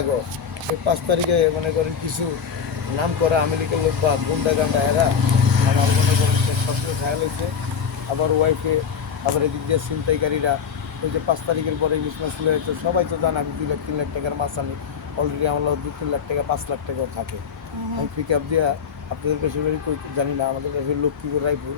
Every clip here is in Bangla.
আগো এই 5 তারিখে মনে করেন কিছু নাম করা আমেরিকার লোক বা গুন্ডা গান্ডা এরা আমার মনে করেন স্বপ্ন খেয়াল হয়েছে। আবার ওয়াইফে আবার এদিক দিয়ে ছিনতাইকারীরা ওই যে 5 তারিখের পরে ইলিশ মাছ তুলে হয়েছে। সবাই তো জানে আমি 2 লাখ 3 লাখ টাকার মাছ আনি। অলরেডি আমার 2-3 লাখ টাকা 5 লাখ টাকাও থাকে। আমি পিক আপ দিয়া আপনাদের দেশের বাড়ি কই জানি না, আমাদের দেশের লক্ষ্মীপুর রায়পুর,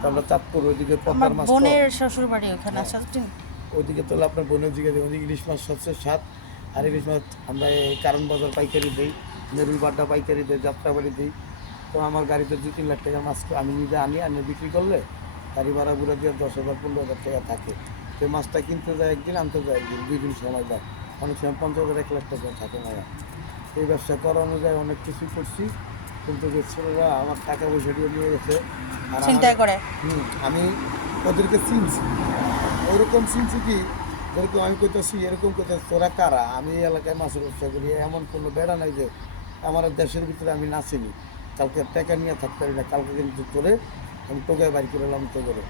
তো আমরা চাঁদপুর ওইদিকে পদ্মার মাছ, বোনের শ্বশুর বাড়ি ওখানে আছে। ওইদিকে তোলা আপনার বোনের দিকে ওইদিকে ইলিশ মাছ সবচেয়ে স্বাদ। আর ইলিশ মাছ আমরা এই কারণ বাজার পাইকারি দিই, মেরুল বাড্ডা পাইকারি দিই, যাত্রাবাড়ি দিই। তো আমার গাড়িতে 2-3 লাখ টাকার মাছ আমি নিজে আনি বিক্রি করলে গাড়ি ভাড়া ঘুরে দিয়ে 10,000-15,000 টাকা থাকে। তো মাছটা কিনতে যায় একদিন, আনতে যায় একদিন, 2 দিন সময় যায়। অনেক সময় 50,000-1 লাখ টাকা থাকে মায়া। এই ব্যবসা করা অনুযায়ী অনেক কিছুই করছি, কিন্তু যে ছেলেরা আমার টাকা পয়সা দিয়ে নিয়ে গেছে আর চিন্তা করে আমি ওদেরকে চিনছি। ওইরকম চিনছি কি, যেরকম আমি কইতেছি এরকম কোথায় তোরা কারা, আমি এই এলাকায় মাছের ব্যবসা করি, এমন কোনো বেড়া নাই যে আমার দেশের ভিতরে আমি নাচিনি। কালকে টাকা নিয়ে থাকতে পারি না, কালকে কিন্তু করে আমি টোকায় বাড়ি করে এলাম। তো করে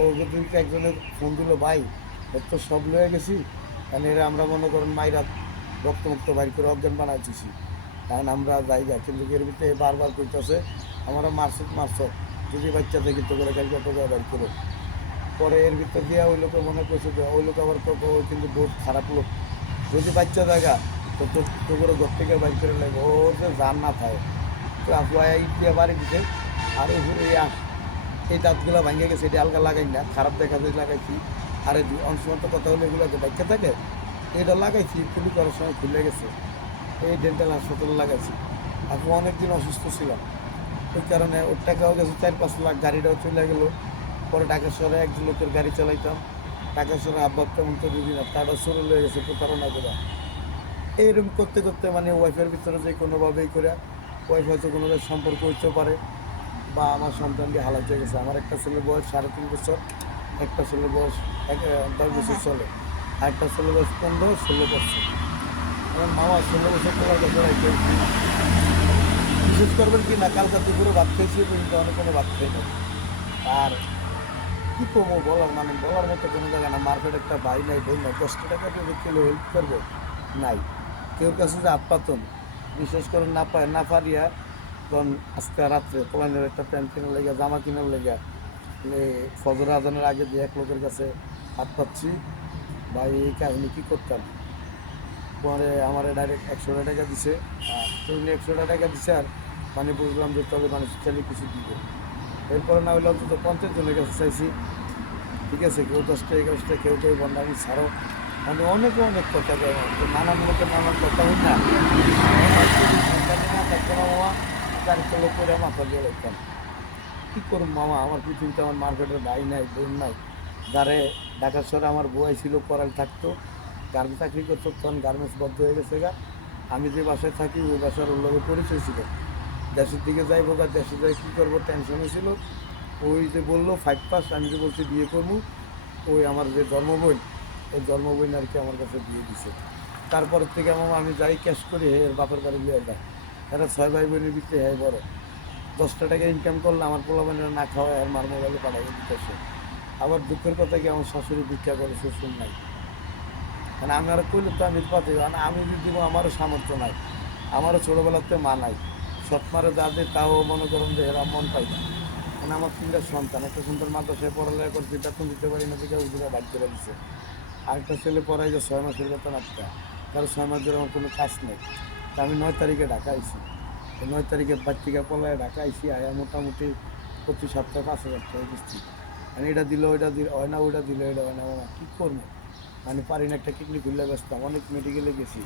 ও যদি একজনের ফোন দিল, ভাই এর তো সব লয়ে গেছি, কারণ এরা আমরা মনে করেন মাইরা রক্তমুক্ত বাড়ি করে অজ্ঞান বানাইতেছি, কারণ আমরা জায়গা। কিন্তু এর ভিতরে বারবার কইতেছে আমরা মারছ যদি বাচ্চা থেকে তো করে কালকে টোকায় বাড়ি করে। পরে এর ভিতর দিয়ে ওই লোকে মনে করছে যে ওই লোক আবার কিন্তু বহুত খারাপ লোক, যদি বাচ্চা জায়গা তো তো করে ঘর থেকে বাইর করে লাগবে, ওর যে জান না থাকে। তো আপনার ইট দিয়ে বাড়ি দিতে আর এই দাঁতগুলো ভাঙে গেছে, এটা আলগা লাগাই না, খারাপ দেখা যায় লাগাইছি। আর অনেক সময় তো কথা হলে এগুলো যে বাচ্চা থাকে এটা লাগাইছি, খুলি করার সময় খুলে গেছে। এই ডেন্টাল হাসপাতালে লাগাইছি। আপনি অনেকদিন অসুস্থ ছিলাম, ওই কারণে ওর টাকাও গেছে 4-5 লাখ, গাড়িটাও চলে গেলো। পরে ঢাকা শহরে একজন লোকের গাড়ি চালাইতাম, ঢাকা শহরে আব্বা তেমন তো বুঝি না, তারও শুরু হয়ে গেছে প্রতারণা করে। এইরকম করতে করতে মানে ওয়াইফের ভিতরে যে কোনোভাবেই করে ওয়াইফ হয়তো কোনোভাবে সম্পর্ক হইতে পারে, বা আমার সন্তানকে হালাতে গেছে। আমার একটা ছেলের বয়স 3.5 বছর, একটা ছেলের বয়স 10 বছর চলে, আর একটা ছেলের বয়স 15-16 বছর। আমার মামা 16 বছর তোমার কাছে রাখতে বিশেষ করবেন কি না, কালকা দুপুরে ভাত খেয়েছি, কিন্তু অনেক কোনো ভাত খেয়ে নেই। আর কী করবো বলার বলার মতো কোনো জায়গা না। মার্কেট একটা ভাই নাই, বই নাই, 10 টাকা দিয়ে কিলো হেল্প করবো নাই, কেউর কাছে যে হাত পাতন বিশেষ করে না পায় না পারিয়া। তখন আজকে রাত্রে পোলানের একটা প্যান্ট কেনার লেগে, জামা কেনার লেগে ফজর আজানের আগে দিয়ে এক লোকের কাছে হাত পাচ্ছি, ভাই এই কাহিনী কী করতাম। পরে আমার ডাইরেক্ট 100 টাকা দিছে, আর তুমি 100 টাকা দিছে, আর মানে বুঝলাম যে তবে মানুষ চাইলে কিছু দিবে। এরপরে না হলে অন্তত 50 জনের কাছে চাইছি, ঠিক আছে, কেউ 10টা 11টা, কেউ বন্ধামি ছাড়ো, মানে অনেক কথা দেয়। নানান মতো নানান কথা হয় না, থাকতো না মামা, গাড়ি চলো করে মাথা দিয়ে রাখতাম। কী করুন মামা, আমার পৃথিবীতে আমার মার্কেটের ভাই নাই, বোন নাই। যারে ঢাকা শহরে আমার বউয়াই ছিল, পড়াল থাকতো, গার্মেন্টস চাকরি করতো, তখন গার্মেন্টস বন্ধ হয়ে গেছে গা। আমি যে বাসায় থাকি ওই বাসার ওর লোকের পরিচয় ছিল। দেশের দিকে যাইবো গা, দেশে যাই কী করবো টেনশনে ছিল। ওই যে বললো 5 পাস, আমি যে বলছি বিয়ে করবো, ওই আমার যে জন্মবোন, ওই জন্মবোন আর কি আমার কাছে দিয়ে দিছে। তারপরের থেকে আমার আমি যাই ক্যাশ করি, এর বাপের বাড়ি নিয়ে যায়। এরা 6 ভাই বোনের ভিতরে হ্যাঁ বড়, 10টা টাকা ইনকাম করলে আমার পোলাপানেরা না খাওয়া আর মার মোবাইলে পাঠাই দিতেছে। আবার দুঃখের কথা কি, আমার শাশুড়ি ভিক্ষা করে, শ্বশুর নাই। মানে আমি আর কইলে তো আমি পাতে, মানে আমি যদি দিব আমারও সামর্থ্য নাই, আমারও ছোটোবেলাতে মা নাই। সৎ মারে যা দেয় তাও মনে করেন যে এরা মন পাই না। মানে আমার 3টা সন্তান, একটা সন্তান মাদ্রাসায় পড়ালেখা করছে, বেতন দিতে পারি না, দিকে উজুরা বাদ করে দিচ্ছে। আরেকটা ছেলে পড়াই যে 6 মাসের বেতন একটা, কারো 6 মাস ধরে আমার কোনো কাজ নেই। তা আমি 9 তারিখে ঢাকা আইছি, 9 তারিখে বাচ্চিকা পলায় ঢাকা আইসি, আয়া মোটামুটি প্রতি সপ্তাহে 5,000 টাকা কিস্তি। মানে এটা দিল ওইটা দিল হয় না, ওইটা দিল এটা হয় না, মামা কী করবো। মানে পারি না, একটা কিডনি খুললে ব্যস্তাম, অনেক মেডিকেলে গেছি।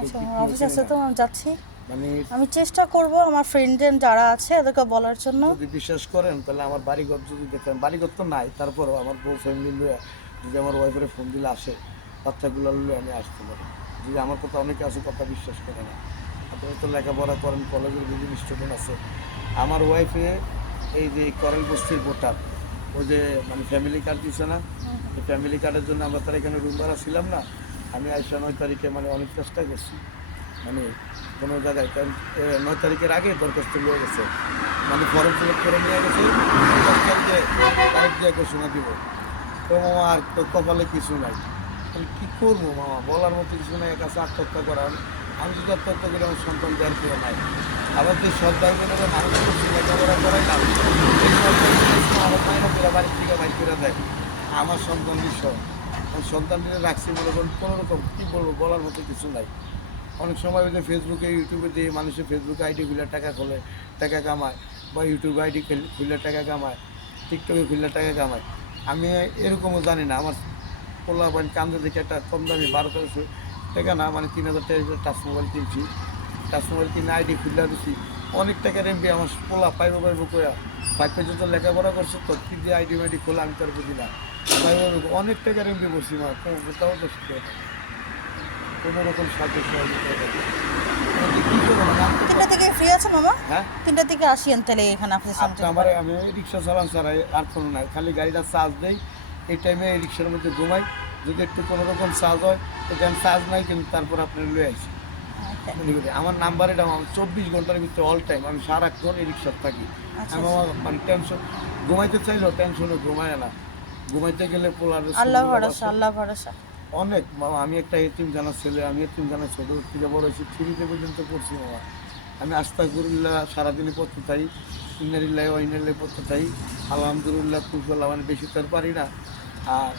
আচ্ছা, অফিস আছে তো আমি যাচ্ছি, মানে আমি চেষ্টা করব আমার ফ্রেন্ডের যারা আছে ওদেরকে বলার জন্য। যদি বিশ্বাস করেন তাহলে আমার বাড়িঘর যদি দেখেন, বাড়িঘর তো নাই, তারপরও আমার বউ ফ্যামিলি লইয়া যদি আমার ওয়াইফের ফোন দিলে আসে, বাচ্চাগুলো লইয়া আমি আসতে পারি। যদি আমার কথা অনেকে আছে কথা বিশ্বাস করে না। আপনারা তো লেখাপড়া করেন, কলেজের বিভিন্ন স্টুডেন্ট আছে। আমার ওয়াইফে এই যে করেল বস্তির ভোটার, ওই যে মানে ফ্যামিলি কার্ড দিচ্ছে না, এই ফ্যামিলি কার্ডের জন্য আমরা তার এখানে রুম ভাড়া ছিলাম না। আমি আইসা 9 তারিখে মানে অনেক চেষ্টা করছি, মানে কোনো জায়গায়, কারণ 9 তারিখের আগে দরখাস্ত নিয়ে গেছে, মানে ফর্ম ফিল আপ করে নিয়ে গেছে, 10 তারিখে তারিখ দিয়ে ঘোষণা দিব। তো আর তো কপালে কিছু নাই, তাহলে কী করবো মামা, বলার মতো কিছু নাই। কাছে আত্মহত্যা করার, আমি যদি আত্মহত্যা করে আমার সন্তান দেওয়ার কেউ নাই। আবার যে সৎ ভাই বোনেরা মানুষের লেখাপড়া করাই না, এই সৎ ভাই বোনের আমার মায়েরা বেড়া বাড়ির থেকে বাইর করে দেয় আমার সন্তান বিষয়। আমি সন্তানদের রাখছি মনে করেন কোনোরকম, কী বলবো, বলার মতো কিছু নাই। অনেক সময় ওই যে ফেসবুকে ইউটিউবে দিয়ে মানুষের ফেসবুকে আইডি খুলে টাকা খোলে, টাকা কামায়, বা ইউটিউবে আইডি খুলে টাকা কামায়, টিকটকে খুলে টাকা কামায়। আমি এরকমও জানি না। আমার পোলা বান কান্দে দেখে একটা কম দামি 1200 টাকা না, মানে 3000 টাকা টাচ মোবাইল কিনছি। টাচ মোবাইল কিনে আইডি খুলে দিচ্ছি, অনেক টাকার এমবি আমার পোলা পাইবো কয়া 5 পর্যন্ত লেখাপড়া করছে, তো কী দিয়ে আইডি মাইডি খোলা আমি তার বুঝি না। অনেক টাকার এমবি বসছি মা, তাও তো শিখতে কোনো রকম সাহায্য সহযোগিতা করে। কী করবো না, আমি তো- 3টা থেকে ফ্রি আছে মামা? হ্যাঁ 3টা থেকে আসিয়েন তাহলে এখানে আপনার সামনে। আমার আমি রিক্সা চালান ছাড়াই আর কোনো নাই, খালি গাড়িটা চার্জ দেই। এই টাইমে এই রিক্সার মধ্যে ঘুমাই, যদি একটু কোনো রকম চার্জ হয় তো আমি চার্জ নাই, কিন্তু তারপর আপনি লয়ে আসি। আমার নাম্বার এটা, আমার 24 ঘন্টার ভিতরে অল টাইম আমি সারাক্ষণ এই রিক্সার থাকি। আচ্ছা, আমি আমার মানে টেনশন, ঘুমাইতে চাইলেও টেনশনে ঘুমায় না। ঘুমাইতে গেলে পোলার আল্লাহ ভরসা, আল্লাহ ভরসা। অনেক মামা। আমি একটা এতিমখানার ছেলে, আমি এতিমখানার ছোটো থেকে বড় হয়েছি, 3 পর্যন্ত পড়ছি মামা। আমি আস্তাগফিরুল্লাহ সারাদিনই পড়তে চাই, ইন্নালিল্লাহি ওয়া ইন্না ইলাইহি পড়তে চাই, আলহামদুলিল্লাহ কুলহুয়াল্লাহ, মানে বেশি তার পারি না। আর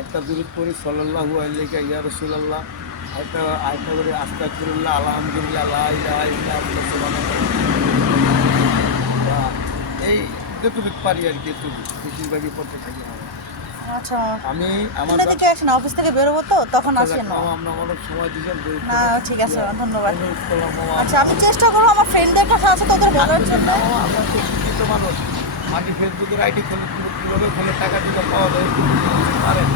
একটা দুরূদ পড়ি সাল্লাল্লাহু আলাইহি ইয়া রাসূলুল্লাহ, আরেকটা করে আস্তাগফিরুল্লাহ আলহামদুলিল্লাহ লা ইলাহা ইল্লা আল্লাহ সুবহানাল্লাহ। এই যতটুকু পারি আর কি, একটু বেশিরভাগই পড়তে থাকি মামা। আচ্ছা মামা, আমি আমার 3টা থেকে আসেন, অফিস থেকে বেরোবো তো তখন আসেন মামা। আমরা অনেক সময় দিয়েছেন। না ঠিক আছে মামা, ধন্যবাদ। অনুরোধ করলাম মামা। আচ্ছা আমি চেষ্টা করবো আমার ফ্রেন্ডদের কাছে আছে তোদের বলার জন্য। মামা, আমরা তো শিক্ষিত মানুষ, মানে ফেসবুকের আইডি খুলে কীভাবে খুলে টাকা দিলে পাওয়া যায় একটু পারেন।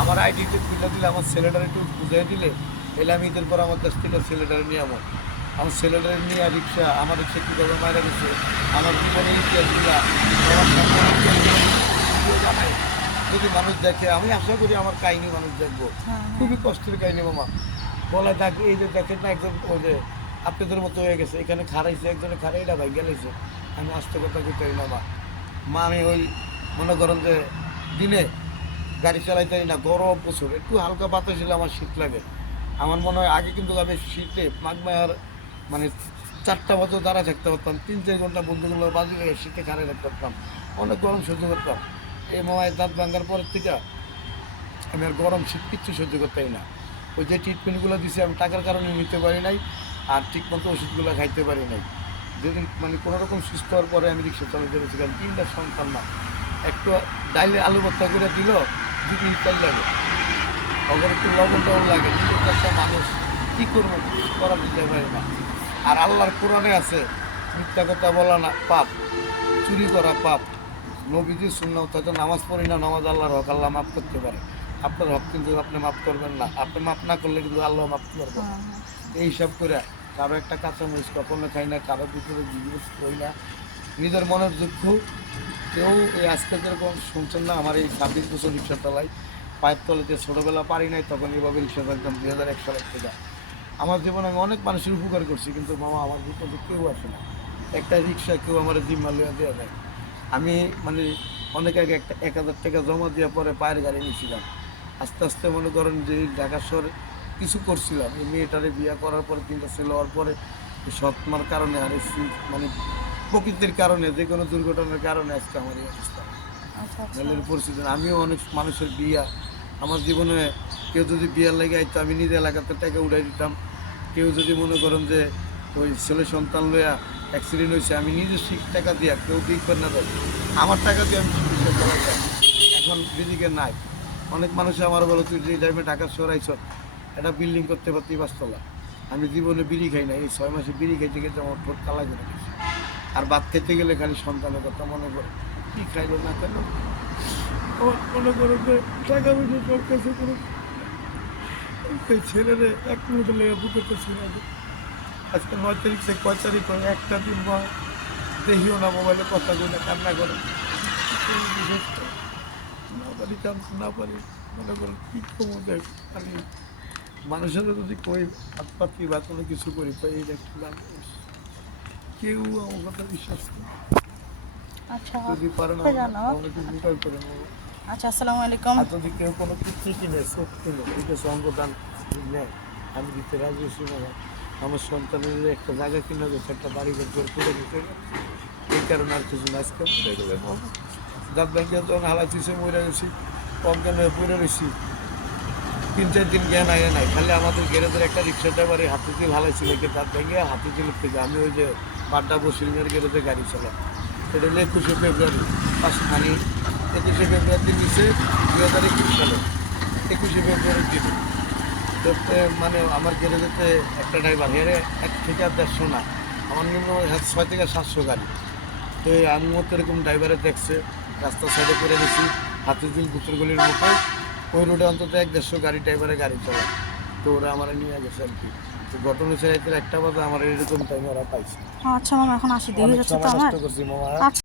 আমার আইডিতে খুলে দিলে আমার ছেলেটার একটু বুঝিয়ে দিলে, এলে আমি ঈদের পর আমার কাছ থেকে ছেলেটারে নিয়ে আমার ছেলেটারে নিয়ে রিক্সা, আমার রিক্সা কীভাবে মারা গেছে, আমার জীবনের ইতিহাসগুলা, আমার সম্পর্কের ভিডিও বানাই, যদি মানুষ দেখে, আমি আশা করি আমার কাহিনী মানুষ দেখবো। খুবই কষ্টের কাহিনী মামা। বলা থাক, এই যে দেখেন না একজন ওই যে আপনাদের মতো হয়ে গেছে, এখানে খারাইছে একজনে খারাইটা ভাই গেলেছে, আমি আস্তে কথা করতে পারি না মা। আমি ওই মনে করেন যে দিনে গাড়ি চালাইতে পারি না, গরম প্রচুর, একটু হালকা বাতাস হলে আমার শীত লাগে। আমার মনে হয় আগে কিন্তু আমি শীতে মাঘমায়ার মানে 4টা বছর দাঁড়া থাকতে পারতাম, 3-4 ঘন্টা বন্ধুগুলো বাজি হয়ে শীতে খাড়াই রাখতে পারতাম, অনেক গরম সহ্য করতাম। এই মামায় দাঁত ভাঙ্গার পরের থেকে আমি আর গরম শীত কিচ্ছু সহ্য করতে পারি না। ওই যে ট্রিটমেন্টগুলো দিছে আমি টাকার কারণে নিতে পারি নাই, আর ঠিকমতো ওষুধগুলো খাইতে পারি নাই। যেদিন মানে কোনো রকম সুস্থ হওয়ার পরে আমি রিক্সা চালাতে পেরেছি, কারণ 3টা সন্তান না, একটু ডাইলে আলু ভর্তা করে দিল 2 মিনিট চাল লাগে, ওখানে একটু লবণ টবণ লাগে, কিন্তু একটা মানুষ কী করবো, কিছু করা দিতে পারি না। আর আল্লাহর কোরআনে আছে মিথ্যা কথা বলা না পাপ, চুরি করা পাপ, নবীজি সুন্নাত, হয়তো নামাজ পড়ি না, নামাজ আল্লাহর হক, আল্লাহ মাফ করতে পারে। আপনার হক কিন্তু আপনি মাফ করবেন না, আপনি মাফ না করলে কিন্তু আল্লাহ মাফ করবেন। এইসব করে কারো একটা কাঁচামরিচ কখনো খাই না, কারো ভিতরে জিনিস করি না, নিজের মনের দুঃখ। কেউ এই আজকে যেরকম শুনছেন না, আমার এই 26 বছর রিক্সা চালাই, পায়ের তলেতে ছোটোবেলা পারি নাই, তখন এইভাবে রিক্সা চালাতাম 2001 সালের থেকে। আমার জীবনে আমি অনেক মানুষের উপকার করছি, কিন্তু মামা আমার বিপদে কেউ আসে না। একটা রিক্সা কেউ আমার জিম্মা লইয়া দেওয়া যায়। আমি মানে অনেক আগে একটা 1000 টাকা জমা দেওয়ার পরে পায়ের গাড়ি নিয়েছিলাম। আস্তে আস্তে মনে করেন যে এই ঢাকা শহরে কিছু করছিলাম, এই মেয়েটারে বিয়ে করার পরে 3টা ছেলে হওয়ার পরে সৎমার কারণে আর এই মানে প্রকৃতির কারণে, যে কোনো দুর্ঘটনার কারণে আজকে আমার এই অবস্থা, আচ্ছা আচ্ছা। মেলের পরিস্থিতি। আমিও অনেক মানুষের বিয়া আমার জীবনে, কেউ যদি বিয়ার লেগে আইতো আমি নিজে এলাকাতে টাকা উঠাই দিতাম। কেউ যদি মনে করেন যে ওই ছেলে সন্তান লইয়া অ্যাক্সিডেন্ট হয়েছে, আমি নিজে টাকা দিয়া, কেউ দিক করে না দেয়, আমার টাকা দিয়ে আমি চিকিৎসা করাইতাম। এখন বিদিকে নাই। অনেক মানুষে আমার বলো, তুই যে টাইমে ঢাকা শহর আইছ, একটা বিল্ডিং করতে পারতি 5 তলা। আমি জীবনে বিড়ি খাই না, এই 6 মাসে বিড়ি খাইতে খেতে আমার ঠোঁট কালা করে গেছে। আর ভাত খেতে গেলে খালি সন্তানের কথা মনে করে, কী খাইলো না কেন, আমার মনে করো যে টাকা পয়সা সব কাছে কোনো ছেলেরে 1 মিনিটের লেগে বুকেতে ছিল। আজকে 9 তারিখ থেকে 5 তারিখ হয়, একটা দিন দেখিও না, মোবাইলে কথা বলে কান্না করে, না পারি কানতে না পারি, মনে করো কী কমো দেখ। আমি মানুষের যদি কই হাত পাতি বা কোনো কিছু করি তো এই দেখলাম কেউ আমার কথা বিশ্বাস করে। আচ্ছা যদি পারে না কোথায় জানো? আমাকে উপায় করে নেবো। আচ্ছা, আসসালামু আলাইকুম। আর যদি কেউ কোনো কিছু কিনে চোখ কিনে এটা সঙ্গদান নেয়, আমি দিতে রাজি আছি না। আমার সন্তানের একটা জায়গা কিনে গেছে, একটা বাড়ি ঘর জোর করে দিতে হবে। এই কারণে আর কিছু না, আজকে মরে গেলে দাঁত ব্যাংকে যখন হালাইছি মরে গেছি, কম কেন পড়ে রয়েছি, 3-4 দিন জ্ঞান আগে নাই। খালি আমাদের গ্যারেজের একটা রিক্সা ড্রাইভারে হাতে দিল হালাইছিল, দাঁত ভেঙে হাতে দিল থেকে আমি ওই যে বাড্ডা বসিলের গ্যারেজে গাড়ি চালাই। এটা হলো 21শে ফেব্রুয়ারি, মানে 21শে ফেব্রুয়ারি নিচে 2021 সালে 21শে ফেব্রুয়ারির দিন। তো মানে আমার গ্যারেজেতে একটা ড্রাইভার হেরে 1 থেকে 150 না, আমার নিম্ন 6 থেকে 700 গাড়ি। তো আমি মতো এরকম ড্রাইভারে দেখছে, রাস্তার সাইডে করে গেছি হাতিঝিল বুতুরগলির মতো, ওই রোডে অন্তত 1-150 গাড়ি ড্রাইভারে গাড়ি চলে। তো ওরা আমার নিয়ে গেছে আর কি। তো ঘটনা হচ্ছে রাতের 1টা বাজে আমার এরকম টাইম ওরা পাইছে। আচ্ছা মামা, এখন আসি, দেরি অনেক হচ্ছে তো সময় আমার। নষ্ট করছি মামা। আচ্ছা।